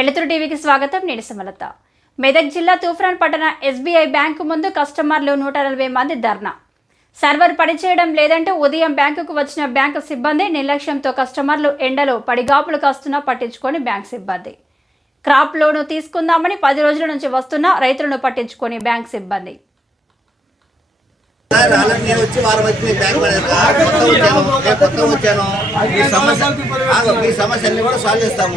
వెలుతురు టీవీకి స్వాగతం. నేను సుమలత. మెదక్ జిల్లా తూఫ్రాన్ పట్టణ ఎస్బీఐ బ్యాంకు ముందు కస్టమర్లు 140 మంది ధర్నా. సర్వర్ పనిచేయడం లేదంటూ ఉదయం బ్యాంకుకు వచ్చిన బ్యాంకు సిబ్బంది నిర్లక్ష్యంతో కస్టమర్లు ఎండలో పడిగాపులు కాస్తున్నా పట్టించుకొని బ్యాంక్ సిబ్బంది. క్రాప్ లోను తీసుకుందామని 10 రోజుల నుంచి వస్తున్న రైతులను పట్టించుకొని బ్యాంక్ సిబ్బంది. వచ్చి వారం వచ్చి వచ్చాను. ఈ సమస్యల్ని కూడా సాల్వ్ చేస్తాము.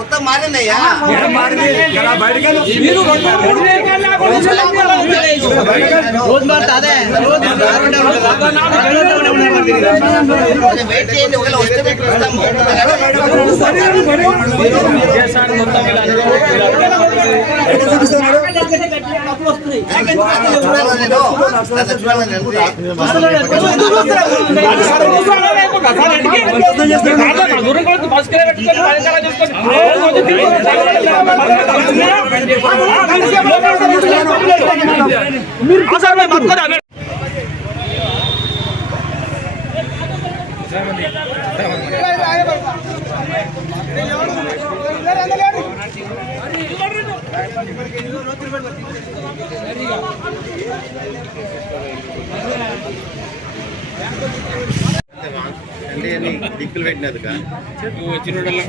మొత్తం మారిందయ్యా. వెయిట్ చేయండి, ఒకవేళ వస్తే మీకు ఇస్తాము. దిక్కులు పెట్టినది వచ్చిన కొత్త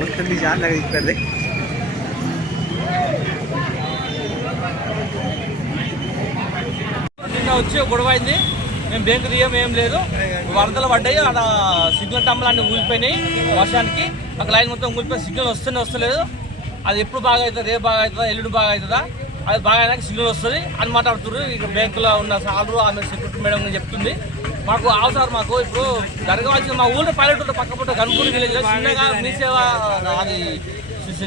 మొత్తం మీ జాన్ లాగా ఇస్తారు. వచ్చి గొడవ అయింది. మేము బ్యాంకు తీయం ఏం లేదు. వరదలు పడ్డాయి, అక్కడ సిగ్నల్ టంబులన్నీ ఊలిపోయినాయి. వర్షానికి ఒక లైన్ మొత్తం ఊలిపోయి సిగ్నల్ వస్తలేదు. అది ఎప్పుడు బాగా అవుతుంది, రేపు బాగా అవుతుందా, ఎల్లుండి బాగా అవుతుందా, అది బాగా అయినాక సిగ్నల్ వస్తుంది అని మాట్లాడుతున్నారు. ఇక బ్యాంకులో ఉన్న సార్లు ఆమె సెక్యూరిటీ మేడం చెప్తుంది. మాకు అవసరం, మాకు ఇప్పుడు జరగవలసిన మా ఊళ్ళో పల్లెటూరు పక్కపొట్టు గన్పూర్ విలేజ్ చిన్నగా మీ సేవ అది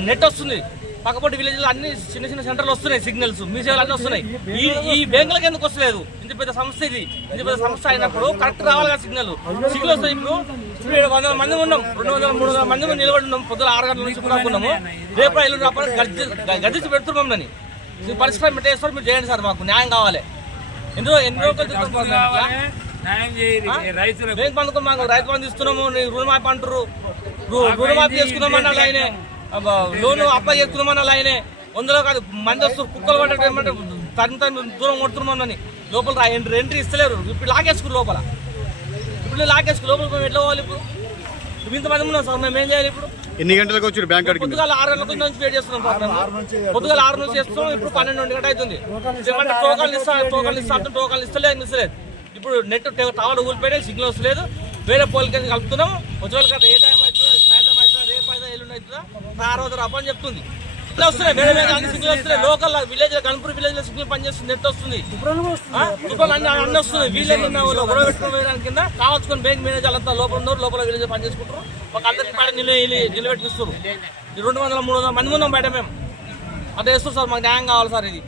నెట్ వస్తుంది. పక్కపొట్టు విలేజ్లో అన్ని చిన్న చిన్న సెంటర్లు వస్తున్నాయి, సిగ్నల్స్ మీ సేవలు అన్నీ వస్తున్నాయి. ఈ బ్యాంకులకు ఎందుకు వస్తలేదు? ఇంత పెద్ద సంస్థ ఇది, ఇంత పెద్ద సంస్థ అయినప్పుడు కరెక్ట్ రావాలి కదా సిగ్నల్ వస్తాయి. ఇప్పుడు 100 మంది ఉన్నాం, 200-300 మంది నిలబడి ఉన్నాం. పొద్దున 6 గంటల నుంచి కూడా ఉన్నాము. రేపు ఎల్లుండి రాపడి గడ్డించి పెడుతున్నాం. దాన్ని పరిష్కారం పెట్టేస్తారు. మీరు చేయండి సార్, మాకు న్యాయం కావాలి. ఎన్ని రోజులు బ్యాంక్ బంధుకు మాకు రైతు బంధు ఇస్తున్నాము, రుణమాఫీ అంటారు. రుణమాఫీ చేసుకున్నామన్నా ఆయనే, లోను అప్లై చేసుకున్నామన్నా ఆయనే. 100 కాదు మంది వస్తారు, కుక్కలు పడ్డట్టు ఏమంటే తను దూరం కొడుతున్నామని లోపల ఎంట్రీ ఇస్తలేరు. ఇప్పుడు లాగేసుకుని లోపల లోపల ఎట్లా పోవాలి? ఇప్పుడు ఇంతమంది ఉన్నాం సార్, మేము ఏం చేయాలి? ఇప్పుడు ఎన్ని గంటలకు వచ్చి బ్యాంక్ పొద్దుగాల 6 గంటల నుంచి వెయిట్ చేస్తున్నాం సార్. మేము పొద్దుగాల 6 నుంచి చేస్తున్నాం. ఇప్పుడు 12 గంటలు అవుతుంది. టోకన్లు ఇస్తలేదు. ఇప్పుడు నెట్ టవర్ ఊలిపోయినాయి, సిగ్నల్ వస్తలేదు. వేరే పోలికని కలుపుతున్నాం. వచ్చేవాళ్ళకి ఏ టైం అవుతుందో, సాయంత్రం అవుతుందా, రేపు అవుతుందా, ఎల్లుండి అవుతుందా, 6 రోజు అప్పని చెప్తుంది. ఇట్లా వస్తున్నాయి, వేరే వేరే అన్ని సిగ్నల్ వస్తున్నాయి. లోకల్ విలేజ్ గన్పూర్ విలేజ్ లో సిగ్నల్ పనిచేస్తుంది, నెట్ వస్తుంది, అన్ని వస్తున్నాయి. వీళ్ళని గొడవ పెట్టుకోవడానికి కింద కావాల్సుకొని బ్యాంక్ మేనేజర్ అంతా లోపల ఉన్నారు, లోపల విలేజ్ పనిచేసుకుంటారు. ఒక అందరికి బయట నిలబెట్టిస్తారు. 200-300 మంది ఉన్నాం బయట. మేము అదే వేస్తారు సార్, మాకు న్యాయం కావాలి సార్. ఇది